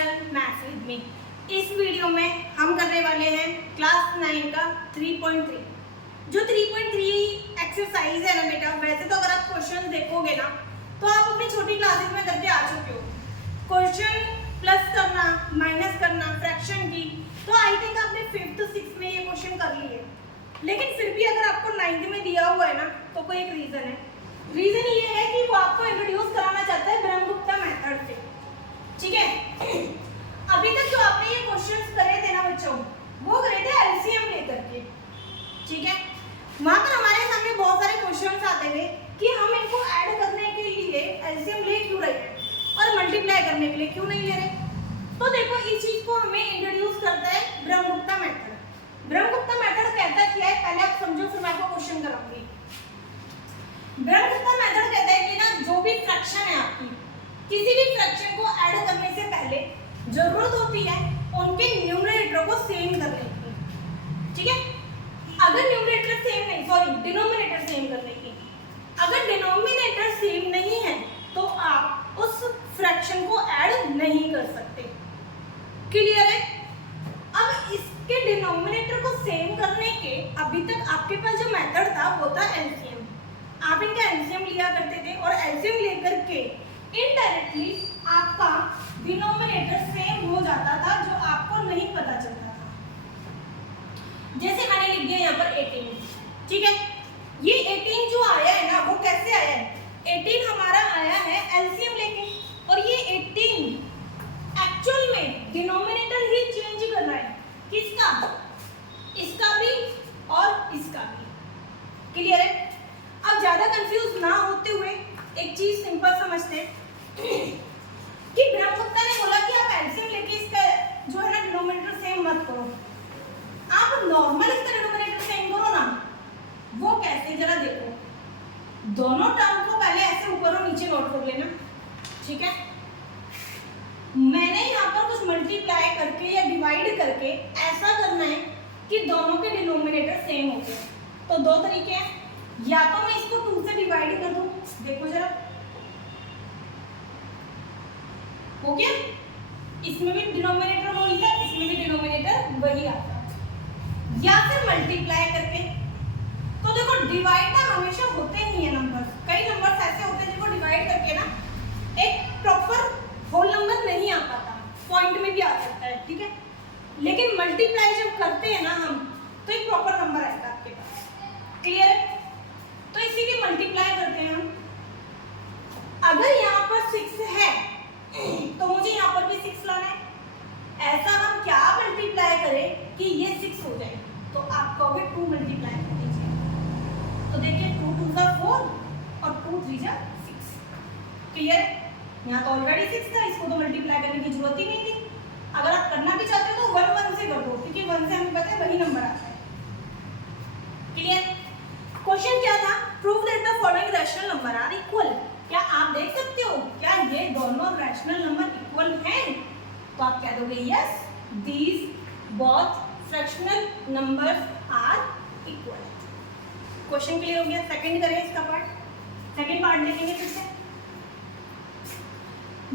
Channel maths with me. इस video में हम करने वाले हैं क्लास 9 का 3.3। जो 3.3 एक्सरसाइज है ना बेटा, वैसे तो अगर आप क्वेश्चन देखोगे ना तो आप अपनी छोटी क्लासेस में करके आ चुके हो। क्वेश्चन प्लस करना, माइनस करना, फ्रैक्शन की, तो आई थिंक आपने 5th 6th में ये क्वेश्चन कर लिए। लेकिन फिर भी अगर आपको 9th में दिया हुआ है ना तो कोई एक रीजन है। रीजन ये है कि वो आपको इंट्रोड्यूस कराना चाहता है ब्रह्मगुप्ता मेथड से। ठीक है, अभी तक जो आपने ये क्वेश्चंस करे थे ना बच्चों, वो करे थे एलसीएम लेकर के। ठीक है, वहां पर हमारे सामने बहुत सारे क्वेश्चंस आते थे कि हम इनको ऐड करने के लिए एलसीएम ले क्यों रहे हैं और मल्टीप्लाई करने के लिए क्यों नहीं ले रहे। तो देखो, इस चीज को हमें इंट्रोड्यूस करता है ब्रह्मगुप्ता मेथड। ब्रह्मगुप्ता मेथड कहता क्या है, पहले आप समझो फिर मैं आपको क्वेश्चन कराऊंगी। ब्रह्मगुप्ता मेथड कहता है कि ना जो भी फ्रैक्शन है आपकी, किसी भी फ्रैक्शन को ऐड करने से पहले जरूरत होती है उनके न्यूमरेटर को सेम करने की। ठीक है, अगर न्यूमरेटर सेम नहीं, सॉरी डिनोमिनेटर सेम करने की, अगर डिनोमिनेटर सेम नहीं है तो आप उस फ्रैक्शन को ऐड नहीं कर सकते। क्लियर है। अब इसके डिनोमिनेटर को सेम करने के अभी तक आपके पास जो मेथड था वो था एलसीएम। आप इनका एलसीएम लिया करते थे और एलसीएम लेकर के इनडायरेक्टली आपका डिनोमिनेटर सेम हो जाता था, जो आपको नहीं पता चलता था। जैसे मैंने लिख दिया यहाँ पर 18। ठीक है, ये 18 जो आया है ना वो कैसे आया है, 18 हमारा आया है एलसीएम लेके, और ये 18 एक्चुअल में डिनोमिनेटर ही चेंज कर रहा है। किसका? इसका भी और इसका भी। क्लियर है। अब ज्यादा कंफ्यूज ना होते हुए एक चीज सिंपल समझते हैं कि ब्रह्मगुप्ता ने बोला कि आप एलसीएम लेके इसका जो है ना डिनोमिनेटर सेम मत करो, आप नॉर्मल इसका डिनोमिनेटर सेम करो ना। वो कैसे, जरा देखो। दोनों टर्म को पहले ऐसे ऊपर और नीचे नोट कर लेना। ठीक है, मैंने यहाँ पर कुछ मल्टीप्लाई करके या डिवाइड करके ऐसा करना है कि दोनों के डिनोमिनेटर सेम हो जाए। तो दो तरीके हैं, या तो मैं इसको 2 से डिवाइड कर दूं, देखो जरा हो गया, इसमें भी डिनोमिनेटर वही था, इसमें भी डिनोमिनेटर वही आता, या फिर मल्टीप्लाई करके। तो देखो, डिवाइड ना हमेशा होते नहीं है नंबर्स, कई नंबर्स ऐसे होते हैं जिनको डिवाइड करके ना एक प्रॉपर होल नंबर नहीं आ पाता, पॉइंट में भी आ सकता है। ठीक है, लेकिन मल्टीप्लाई जब करते हैं ना हम तो एक प्रॉपर नंबर आता है आपके पास। क्लियर है। तो इसीलिए मल्टीप्लाई करते हैं हम। अगर यहाँ पर 6 है तो मुझे यहाँ पर भी 6 लाना है। ऐसा हम क्या मल्टीप्लाई करें कि ये 6 हो जाए, तो आप कहोगे 2 मल्टीप्लाई कर दीजिए। तो देखिए 2 2 जा 4 और 2 3 जा 6। क्लियर। यहाँ तो ऑलरेडी 6 था, इसको तो मल्टीप्लाई करने की जरूरत ही नहीं थी। अगर आप करना भी चाहते हो तो 1 1 से कर दो, क्योंकि 1 से हमें पता है वही नंबर आता है। क्लियर। क्वेश्चन क्या था, prove that the following rational number are equal. क्या आप देख सकते हो क्या ये दोनों रैशनल नंबर इक्वल हैं? तो आप कह दोगे yes, these both fractional numbers are equal. Question clear हो गया। सेकंड करें इसका पार्ट, सेकंड पार्ट देखेंगे फिर से।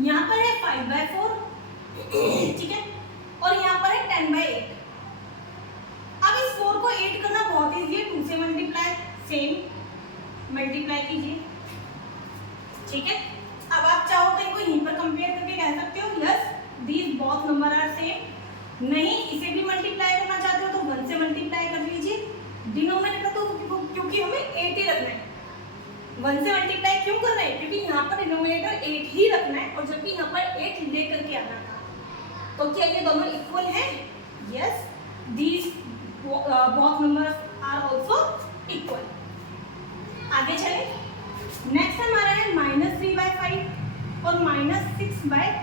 यहाँ पर है 5/4, ठीक है, और यहाँ पर है 10/8। अब इस 4 को 8 करना बहुत इजी है, 2 से मल्टीप्लाई, सेम मल्टीप्लाई कीजिए। ठीक है, अब आप चाहो तो इनको यहीं पर कंपेयर करके कह सकते हो yes these both number are same. नहीं, इसे भी मल्टीप्लाई करना चाहते हो तो 1 से मल्टीप्लाई कर लीजिए। डिनोमिनेटर तो क्योंकि हमें 8 ही रखना है, 1 से मल्टीप्लाई क्यों कर रहे हैं, क्योंकि यहाँ पर डिनोमिनेटर 8 ही रखना है, और जबकि यहाँ पर 8 लेकर के आना था। तो क्या ये दोनों इक्वल हैं? Yes, these both numbers are also equal। आगे चले। नेक्स्ट हमारा है -3/5 और -6/10।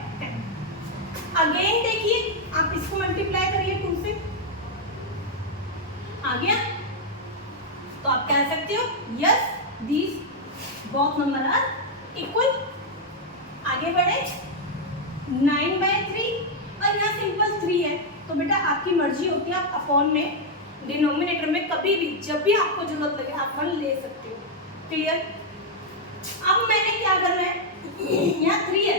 अगेन देखिए, आप इसको मल्टीप्लाई करिए 2 से, आ गया। तो आप कह सकते हो yes these both number are equal। आगे बढ़े। 9/3 और यहाँ सिंपल 3 है, तो बेटा आपकी मर्जी होती है, आप अपॉन में डिनोमिनेटर में कभी भी जब भी आपको जरूरत लगे आप 1 ले सकते हो। क्लियर। अब मैंने क्या करना है, यहाँ 3 है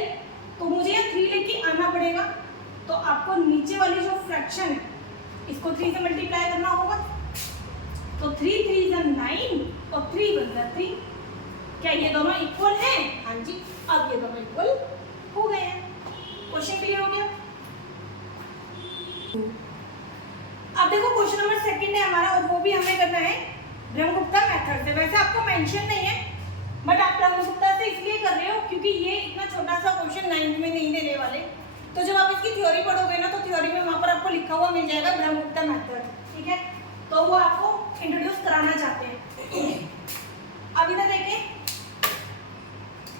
तो मुझे यहाँ 3 लेके आना पड़ेगा, आपको नीचे वाली जो फ्रैक्शन है इसको 3 से मल्टीप्लाई करना होगा। तो 3 3 9 और 3 बनता 3। क्या ये दोनों इक्वल हैं? हाँ जी, अब ये दोनों इक्वल हो गए हैं। क्वेश्चन क्लियर हो गया। अब देखो क्वेश्चन नंबर 2 है हमारा, और वो भी हमें करना है ब्रह्मगुप्ता मेथड से। वैसे आपको मेंशन नहीं है, बट आप ब्रह्मगुप्ता से इसलिए कर रहे हो क्योंकि ये इतना छोटा सा क्वेश्चन 9th में नहीं देने वाले। तो जब आप इसकी थ्योरी पढ़ोगे ना, तो थ्योरी में वहां पर आपको लिखा हुआ मिल जाएगा ब्रह्मगुप्ता मेथड, ठीक है। तो वो आपको इंट्रोड्यूस कराना चाहते हैं। अब इधर देखें,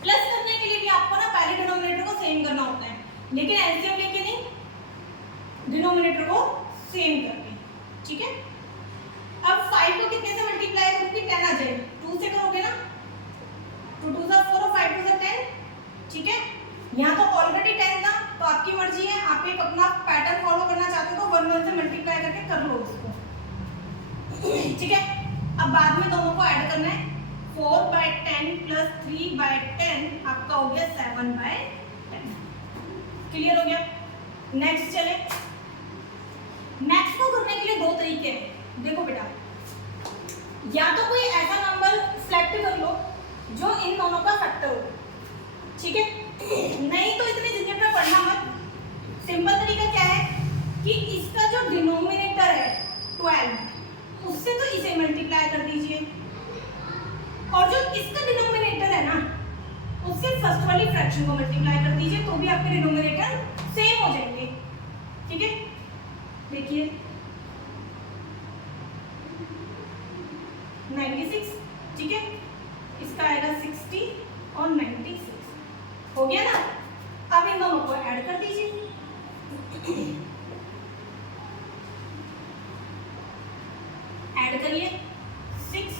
प्लस करने के लिए भी आपको ना पहले डिनोमिनेटर को सेम करना होता है, लेकिन एलसीएम लेके नहीं, डिनोमिनेटर को सेम करके, ठीक है। अब 5 को कितने से मल्टीप्लाई करोगे? 10 आ जाएगा। 2 से करोगे ना, 2 2 4 और 5 2 10, ठीक है। यहाँ तो ऑलरेडी 10 था, तो आपकी मर्जी है, आप एक अपना पैटर्न फॉलो करना चाहते हो तो 1 1 से मल्टीप्लाई करके कर लो इसको, ठीक है। अब बाद में दोनों को ऐड करना है। 4/10 प्लस 3/10 आपका हो गया 7/10। क्लियर हो गया। नेक्स्ट चले। नेक्स्ट को करने के लिए 2 तरीके हैं। देखो बेटा, या तो कोई ऐसा नंबर सेलेक्ट कर लो जो इन दोनों का फैक्टर हो, ठीक है। नहीं तो इतने झंझट में पढ़ना मत। सिंपल तरीका क्या है कि इसका जो डिनोमिनेटर है 12, उससे तो इसे मल्टीप्लाई कर दीजिए, और जो इसका डिनोमिनेटर है ना, उससे फर्स्ट वाली फ्रैक्शन को मल्टीप्लाई कर दीजिए, तो भी आपके डिनोमिनेटर सेम हो जाएंगे, ठीक है। देखिए 96, ठीक है, इसका आएगा 60 और 96 हो गया ना। अब इन दोनों को ऐड कर दीजिए, ऐड करिए 6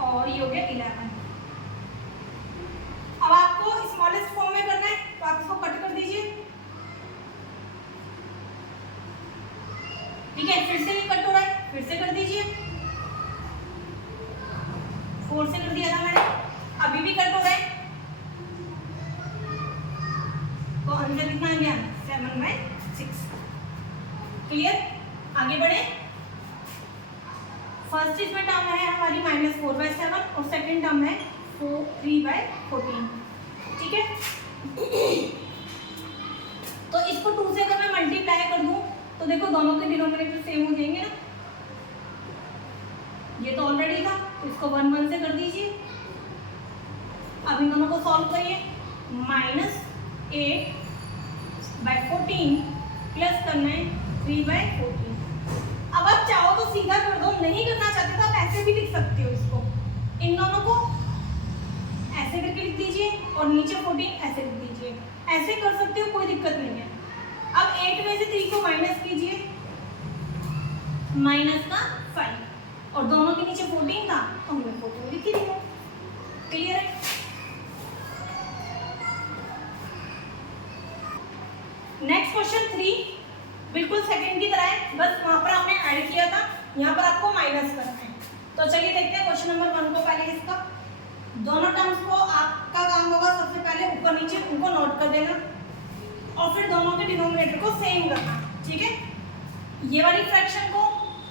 और ये हो गया 11। अब आपको स्मॉलेस्ट फॉर्म में करना है, तो आप इसको कट कर दीजिए, ठीक है। फिर से भी कट हो रहा है, फिर से कर दीजिए। 4 से कर दिया था मैंने, अभी भी कट हो रहा है, तो आंसर कितना आ गया? 7/6। क्लियर। आगे बढ़े। फर्स्ट इसमें टर्म है हमारी -4/7 और सेकंड टर्म है 3/14, ठीक है। तो इसको 2 से अगर मैं मल्टीप्लाई कर दूं तो देखो दोनों के डिनोमिनेटर सेम हो जाएंगे ना। ये तो ऑलरेडी था, तो इसको 1 1 से कर दीजिए। अब इन दोनों को सॉल्व करिए। -8/14 प्लस करना है 3/14। अब आप चाहो तो सीधा कर दो, नहीं करना चाहते तो आप ऐसे भी लिख सकते हो इसको। इन दोनों को ऐसे करके लिख दीजिए और नीचे 14 ऐसे लिख दीजिए, ऐसे कर सकते हो, कोई दिक्कत नहीं है। अब 8 में से 3 को माइनस कीजिए, माइनस का 5, और दोनों के नीचे 14 था तो हमने 14 लिख ही दिया। क्लियर है। नेक्स्ट क्वेश्चन 3 बिल्कुल सेकंड की तरह है, बस वहां पर आपने ऐड किया था, यहाँ पर आपको माइनस करना है। तो चलिए देखते हैं क्वेश्चन नंबर 1 को। पहले इसका दोनों टर्म्स को आपका काम होगा सबसे पहले ऊपर नीचे उनको नोट कर देना, और फिर दोनों के डिनोमिनेटर को सेम करना, ठीक है। ये वाली फ्रैक्शन को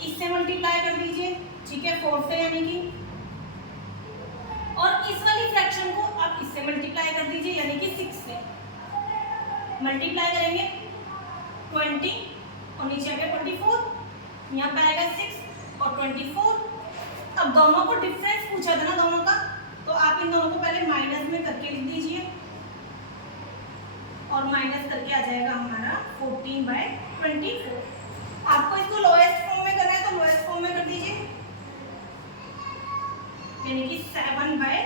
इससे मल्टीप्लाई कर दीजिए, ठीक है, 4 से यानी कि, और इस वाली फ्रैक्शन को आप इससे मल्टीप्लाई कर दीजिए यानी कि 6 से। मल्टीप्लाई करेंगे 20 और नीचे आएगा 24, यहाँ पे आएगा 6 और 24। अब दोनों को डिफरेंस पूछा था ना दोनों का, तो आप इन दोनों को पहले माइनस में करके लिख दीजिए, और माइनस करके आ जाएगा हमारा 14/24। आपको इसको लोएस्ट फॉर्म में करना है तो लोएस्ट फॉर्म में कर दीजिए, यानी कि 7/12।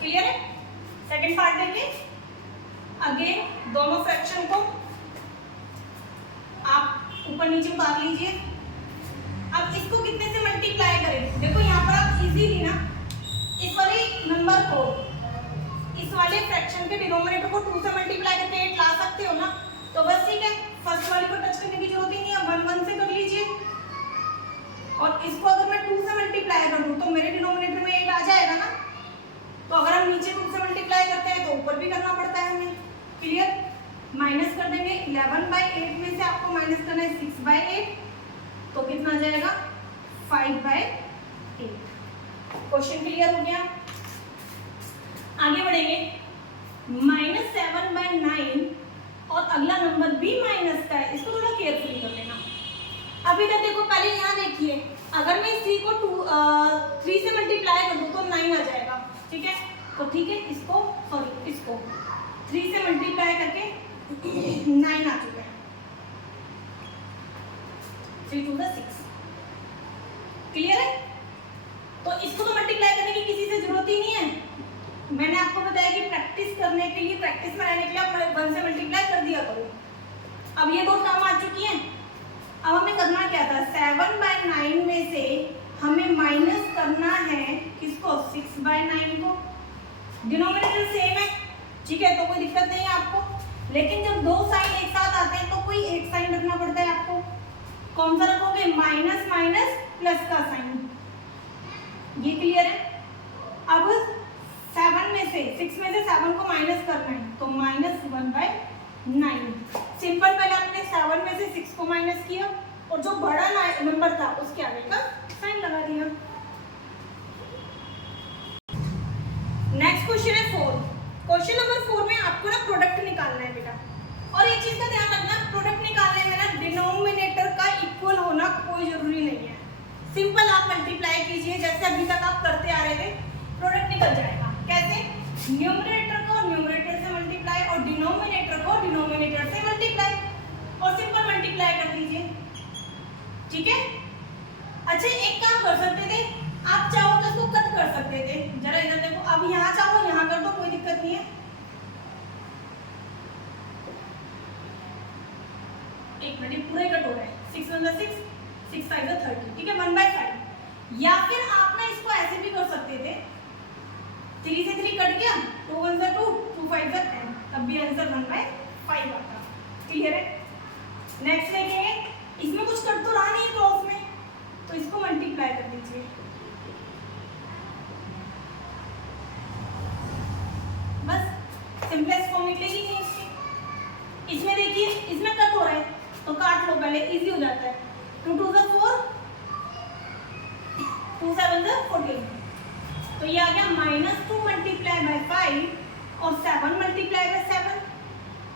क्लियर है। सेकंड पार्ट देखिए। अगेन दोनों फ्रैक्शन को आप ऊपर नीचे उतार लीजिए। अब इसको कितने से मल्टीप्लाई करें? देखो यहाँ पर आप इजीली ना इस वाले नंबर को, इस वाले फ्रैक्शन के डिनोमिनेटर को 2 से मल्टीप्लाई करके 8 ला सकते हो ना। तो बस ठीक है, फर्स्ट वाले को टच करने की जरूरत ही नहीं है, 1 1 से कर लीजिए। और इसको अगर मैं 2 से मल्टीप्लाई कर दूं तो मेरे डिनोमिनेटर में 8 आ जाएगा ना। तो अगर हम नीचे 2 से मल्टीप्लाई करते हैं तो ऊपर भी करना पड़ता है हमें। क्लियर। माइनस कर देंगे 11/8 में से आपको माइनस करना है 6/8, तो कितना आ जाएगा 5/8। क्वेश्चन क्लियर हो गया। आगे बढ़ेंगे। -7/9 और अगला नंबर भी माइनस का है, इसको थोड़ा केयरफुली कर लेना। अभी तक देखो, पहले यहाँ देखिए, अगर मैं इस 3 को 3 से मल्टीप्लाई कर दूँ तो 9 आ जाएगा, ठीक है। तो ठीक है, इसको 3 से मल्टीप्लाई करके 9 आ चुका है, 3 2 6। क्लियर है? तो इसको तो मल्टीप्लाई करने की किसी से जरूरत ही नहीं है। मैंने आपको बताया कि प्रैक्टिस करने के लिए, प्रैक्टिस में रहने के लिए आप 1 से मल्टीप्लाई कर दिया करो। अब ये दो टर्म आ चुकी हैं। अब हमें करना क्या था, 7/9 में से हमें माइनस करना है किसको, 6/9 को। डिनोमिनेटर सेम है, ठीक है, तो कोई दिक्कत नहीं है आपको। लेकिन जब दो साइन एक साथ आते हैं तो कोई एक साइन रखना पड़ता है आपको। कौन सा रखोगे, माइनस माइनस प्लस का साइन। ये क्लियर है? अब 7 में से 6 में से 7 को माइनस करना है, तो -1/9। सिंपल, पहले आपने 7 में से 6 को माइनस किया और जो बड़ा नंबर था उसके आगे का साइन लगा दिया। नेक्स्ट क्वेश्चन है 4। क्वेश्चन नंबर 4 में आपको ना प्रोडक्ट निकालना है बेटा। और एक चीज का ध्यान रखना, प्रोडक्ट निकालने में ना डिनोमिनेटर का इक्वल होना कोई जरूरी नहीं है। सिंपल आप मल्टीप्लाई कीजिए, जैसे अभी तक आप करते आ रहे थे, प्रोडक्ट निकल जाएगा। कैसे? न्यूमरेटर को न्यूमरेटर से मल्टीप्लाई और डिनोमिनेटर को डिनोमिनेटर से मल्टीप्लाई, और सिंपल मल्टीप्लाई कर दीजिए, ठीक है। अच्छा, एक काम कर सकते थे, आप चाहो तो इसको कट कर सकते थे। जरा इधर देखो, अब यहाँ चाहो यहाँ कर दो, कोई दिक्कत नहीं है। एक मिनट, पूरा कट हो रहा है। 6 1 6, 6 5 30, ठीक है, 1/5। या फिर आप ना इसको ऐसे भी कर सकते थे, 3 से 3 कट गया, 2 1 2, 2 5 10, तब भी आंसर 1/5 आता। क्लियर है? नेक्स्ट देखेंगे, इसमें कुछ कट तो रहा नहीं है क्रॉस में, तो इसको मल्टीप्लाई कर दीजिए। बस सिंपलेस्ट फॉर्म निकलेगी नहीं इसकी। इसमें देखिए, इसमें कट हो रहा है तो काट लो पहले, इजी हो जाता है। 2 2 4, 2 7 14, तो ये आ गया -2 मल्टीप्लाई बाय 5 और 7 मल्टीप्लाई बाय 7।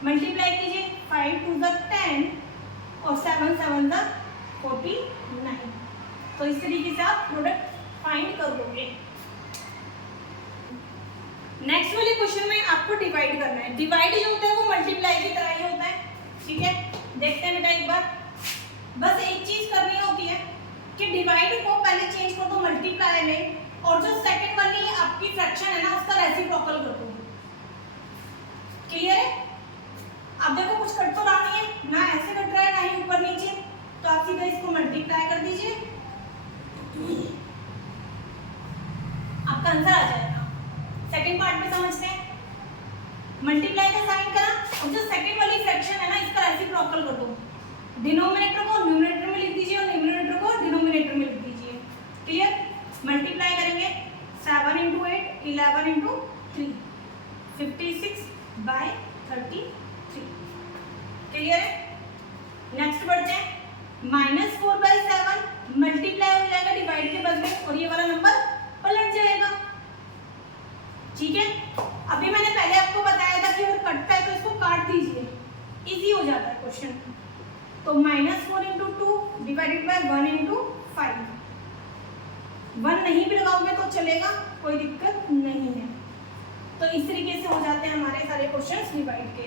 मल्टीप्लाई कीजिए, 5 2 10 और 7 7 49। तो इस तरीके से आप प्रोडक्ट फाइंड कर लोगे। नेक्स्ट वाले क्वेश्चन में आपको डिवाइड करना है। डिवाइड जो होता है वो मल्टीप्लाई की तरह ही होता है, ठीक है। देखते हैं बेटा एक बार, बस एक चीज करनी होती है कि डिवाइड को पहले चेंज कर दो मल्टीप्लाई में, और जो सेकंड वाली आपकी फ्रैक्शन है ना, उसका रेसिप्रोकल कर दो। क्लियर है? अब देखो, कुछ कट तो रहा नहीं है ना, ऐसे कट रहा है ना ही ऊपर नीचे, तो आप सीधा इसको मल्टीप्लाई कर दीजिए, आपका आंसर आ जाएगा। सेकंड पार्ट में समझते हैं। मल्टीप्लाई का साइन करा, और जो सेकंड वाली फ्रैक्शन है ना, इसका रेसिप्रोकल कर दो। डिनोमिनेटर को न्यूमरेटर में लिख दीजिए और न्यूमरेटर को डिनोमिनेटर में लिख दीजिए। क्लियर? मल्टीप्लाई करेंगे, 7 × 8 11 × 3, 56/33। क्लियर है? नेक्स्ट बढ़ते हैं। -4/7 मल्टीप्लाई हो जाएगा डिवाइड के बदले, और ये वाला नंबर पलट जाएगा, ठीक है। अभी मैंने पहले आपको बताया था कि अगर कटता है तो इसको काट दीजिए, इजी हो जाता है क्वेश्चन। तो -4 × 2 डिवाइडेड बाय 1 × 5। 1 नहीं भी लगाओगे तो चलेगा, कोई दिक्कत नहीं है। तो इस तरीके से हो जाते हैं हमारे सारे क्वेश्चंस डिवाइड के।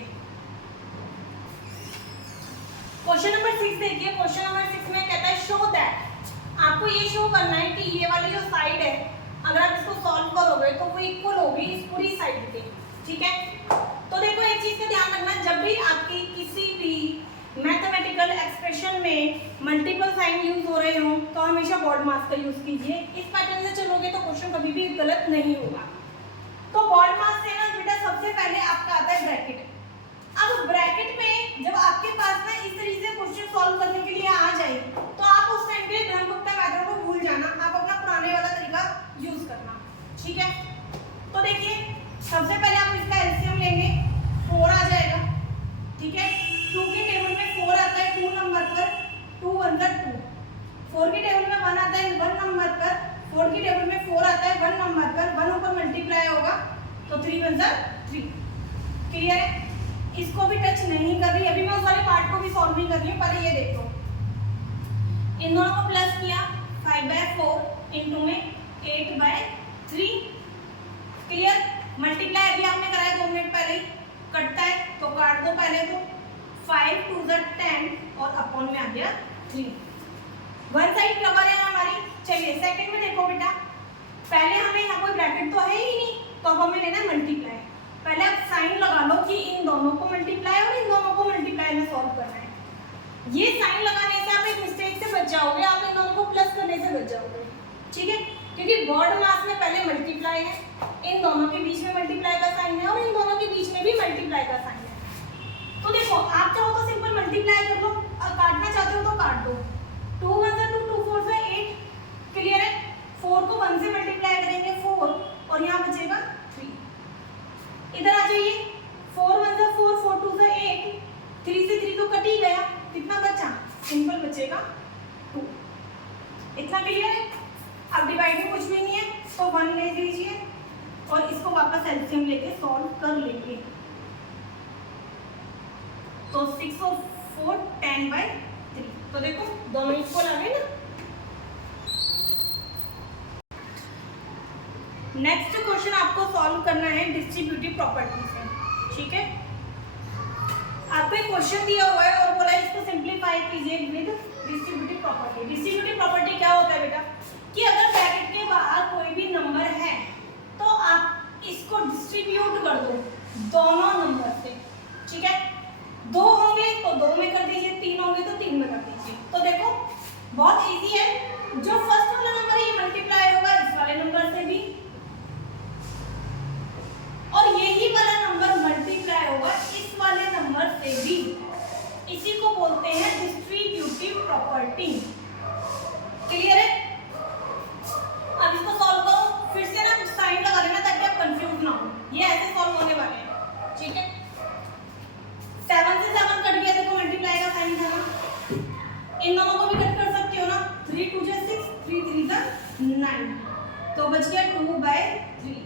क्वेश्चन नंबर 6 देखिए। क्वेश्चन नंबर 6 में कहता है शो दैट, आपको ये शो करना है कि ये वाली जो साइड है, अगर आप इसको सॉल्व करोगे तो वो इक्वल होगी इस पूरी साइड के, ठीक है। तो देखो, एक चीज का ध्यान रखना, जब भी आपकी किसी भी मैथमेटिकल एक्सप्रेशन में मल्टीपल साइन यूज हो रहे हो तो हमेशा बॉड मास का यूज कीजिए। इस पैटर्न से चलोगे तो क्वेश्चन कभी भी गलत नहीं होगा। तो बॉड मास से ना बेटा सबसे पहले आपका आता है ब्रैकेट। अब ब्रैकेट में जब आपके पास ना इस तरीके से क्वेश्चन सॉल्व करने के लिए आ जाए तो आप उस टाइम पे ब्रह्मगुप्ता मेथड को भूल जाना, आप अपना पुराने वाला तरीका यूज करना, ठीक है। तो देखिए, सबसे पहले आप इसका एलसीएम लेंगे, 4 आ जाएगा, ठीक है। 2 की क्लियर है? इसको भी टच नहीं कर रही, अभी मैं उस वाले पार्ट को भी सॉल्व नहीं कर रही हूँ, पहले ये देखो। इन दोनों को प्लस किया 5/4 इंटू में 8/3, क्लियर? मल्टीप्लाई अभी आपने कराया 2 मिनट पहले ही, कटता है तो काट दो पहले तो, 5 2 10 और अपॉन में आ गया 3। वन साइड कवर है हमारी। चलिए सेकंड में देखो बेटा, पहले हमें यहाँ कोई ब्रैकेट तो है ही नहीं, तो अब हमें लेना है मल्टीप्लाई। पहले आप साइन लगा लो कि इन दोनों को मल्टीप्लाई और इन दोनों को मल्टीप्लाई में सॉल्व करना है। ये साइन लगाने से आप एक मिस्टेक से बच जाओगे, आप इन दोनों को प्लस करने से बच जाओगे, ठीक है? क्योंकि वर्ड मास में पहले मल्टीप्लाई है, इन दोनों के बीच में मल्टीप्लाई का साइन है और इन दोनों के बीच में भी मल्टीप्लाई का साइन है। तो देखो आप चाहो तो सिंपल मल्टीप्लाई कर लो, और काटना चाहते हो तो काट दो। 2 1 2 2 4 8, क्लियर है? 4 को 1 से मल्टीप्लाई करेंगे 4 और यहाँ बचेगा 3। इधर आ जाइए, 4 1 4 4 2 8, 3 से 3 तो कट ही गया, कितना बचा? सिंपल बचेगा 2। इतना क्लियर है? अब डिवाइड में कुछ भी नहीं है तो 1 ले लीजिए और इसको वापस एलसीएम लेके सॉल्व कर लेंगे। तो 6 और 4 10/3, तो देखो दोनों इक्वल आ गए ना। नेक्स्ट क्वेश्चन आपको सॉल्व करना है डिस्ट्रीब्यूटिव प्रॉपर्टी से, ठीक है? आपको एक क्वेश्चन दिया हुआ है और बोला है इसको सिंप्लीफाई कीजिए with distributive property. Distributive property क्या होता है बेटा? कि अगर ब्रैकेट के बाहर कोई भी नंबर है तो आप इसको डिस्ट्रीब्यूट कर दो दोनों नंबर से, ठीक है? 2 होंगे तो 2 में कर दीजिए, 3 होंगे तो 3 में कर दीजिए। तो देखो बहुत इजी है, जो फर्स्ट वाला नंबर ये मल्टीप्लाई होगा इस वाले नंबर से भी, और यही वाला नंबर मल्टीप्लाई होगा इस वाले नंबर से भी। इसी को बोलते हैं डिस्ट्रीब्यूटिव प्रॉपर्टी, क्लियर है? अब इसको सॉल्व करो, फिर से ना साइन लगा देना ताकि आप कंफ्यूज ना हो, ये ऐसे सॉल्व होने वाले हैं, ठीक है? 7 से 7 कट गया, देखो मल्टीप्लाई का साइन था ना, इन दोनों को भी कट कर सकते हो ना, 3 2 6 3 3 9, तो बच गया 2/3।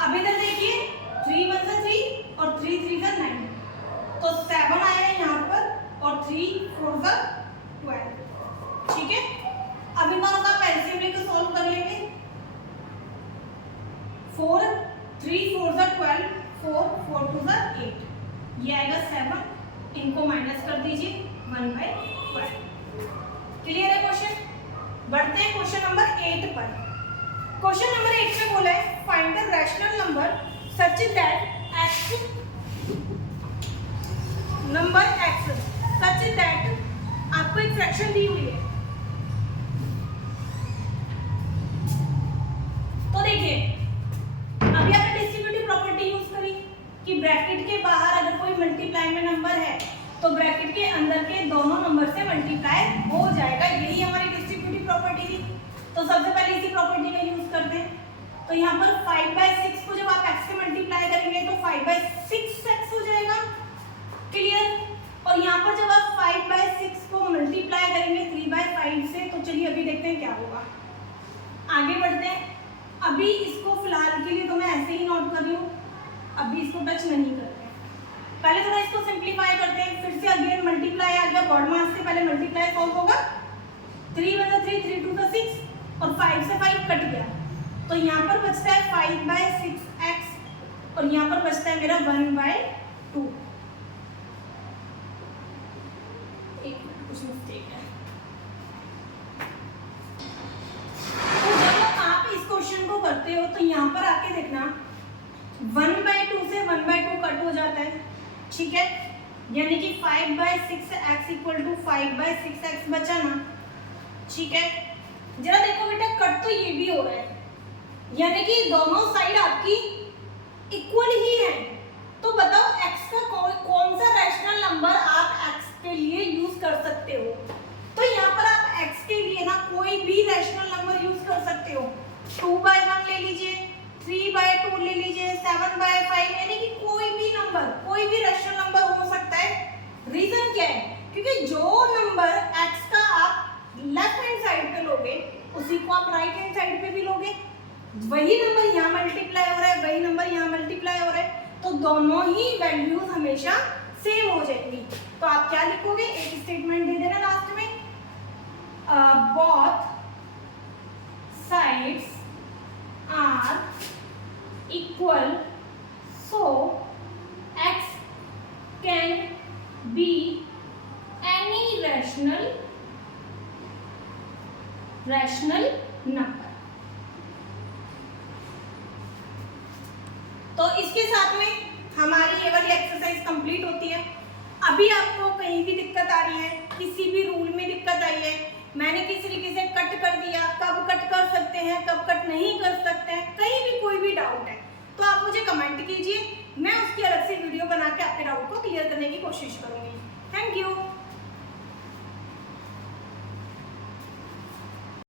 अब इधर देखिए 3 1 3 और 3 3 9, तो 7 आया है यहाँ पर और 3 4 12, ठीक है? अब इन दोनों का एलसीएम लेकर सॉल्व कर लेंगे। 4 3 4 12, 4 4 2 8, ये आएगा 7, इनको माइनस कर दीजिए 1/12। क्लियर है क्वेश्चन? बढ़ते हैं क्वेश्चन नंबर 8 पर। क्वेश्चन नंबर 8 में बोला है find the rational number such that x number x such that, आपको एक फ्रैक्शन दी हुई है, तो देखिए अभी आपने डिस्ट्रीब्यूटिव प्रॉपर्टी यूज करी कि ब्रैकेट के बाहर अगर कोई मल्टीप्लाई में नंबर है तो ब्रैकेट के अंदर के दोनों नंबर से मल्टीप्लाई हो जाएगा, यही हमारी डिस्ट्रीब्यूटिव प्रॉपर्टी थी। तो सबसे पहले इसी प्रॉपर्टी का यूज करते हैं। तो यहाँ पर 5/6 को जब आप x से मल्टीप्लाई करेंगे तो 5/6x हो जाएगा, क्लियर? और यहाँ पर जब आप 5/6 को मल्टीप्लाई करेंगे 3/5 से, तो चलिए अभी देखते हैं क्या होगा। आगे बढ़ते हैं, अभी इसको फिलहाल के लिए तो मैं ऐसे ही नोट कर रही हूँ, अभी इसको टच नहीं करते हैं, पहले थोड़ा इसको सिंप्लीफाई करते हैं। फिर से अगेन मल्टीप्लाई आ गया, बॉड मास से पहले मल्टीप्लाई सॉल्व होगा, 3 1 3 3 2 6 और 5 से 5 कट गया, तो यहाँ पर बचता है 5/6x और यहाँ पर बचता है मेरा 1/2। एक मिनट, कुछ मिस्टेक है। तो जब आप इस क्वेश्चन को करते हो तो यहाँ पर आके देखना 1/2 से 1/2 कट हो जाता है, ठीक है? यानी कि 5/6x = 5/6x बचा ना, ठीक है? जरा देखो बेटा, कट तो ये भी हो रहा है, यानी कि दोनों साइड आपकी इक्वल ही है। तो बताओ x का कौन सा रैशनल नंबर आप x के लिए यूज कर सकते हो? तो यहाँ पर आप x के लिए ना कोई भी रैशनल नंबर यूज कर सकते हो। 2/1 ले लीजिए, 3/2 ले लीजिए, 7/5, यानी कि कोई भी नंबर, कोई भी रैशनल नंबर हो सकता है। रीजन क्या है? क्योंकि जो नंबर x का आप लेफ्ट हैंड साइड पे लोगे उसी को आप राइट हैंड साइड पे भी लोगे, वही नंबर यहाँ मल्टीप्लाई हो रहा है, वही नंबर यहाँ मल्टीप्लाई हो रहा है, तो दोनों ही वैल्यूज हमेशा सेम हो जाएंगी। तो आप क्या लिखोगे, एक स्टेटमेंट दे देना लास्ट में, both sides are equal so x can be any rational number. तो इसके साथ में हमारी ये वाली एक्सरसाइज कंप्लीट होती है। अभी आपको कहीं भी दिक्कत आ रही है, किसी भी रूल में दिक्कत आई है, मैंने किस तरीके से कट कर दिया, कब कट कर सकते हैं, कब कट नहीं कर सकते हैं, कहीं भी कोई भी डाउट है तो आप मुझे कमेंट कीजिए, मैं उसकी अलग से वीडियो बना के आपके डाउट को क्लियर करने की कोशिश करूंगी। Thank you.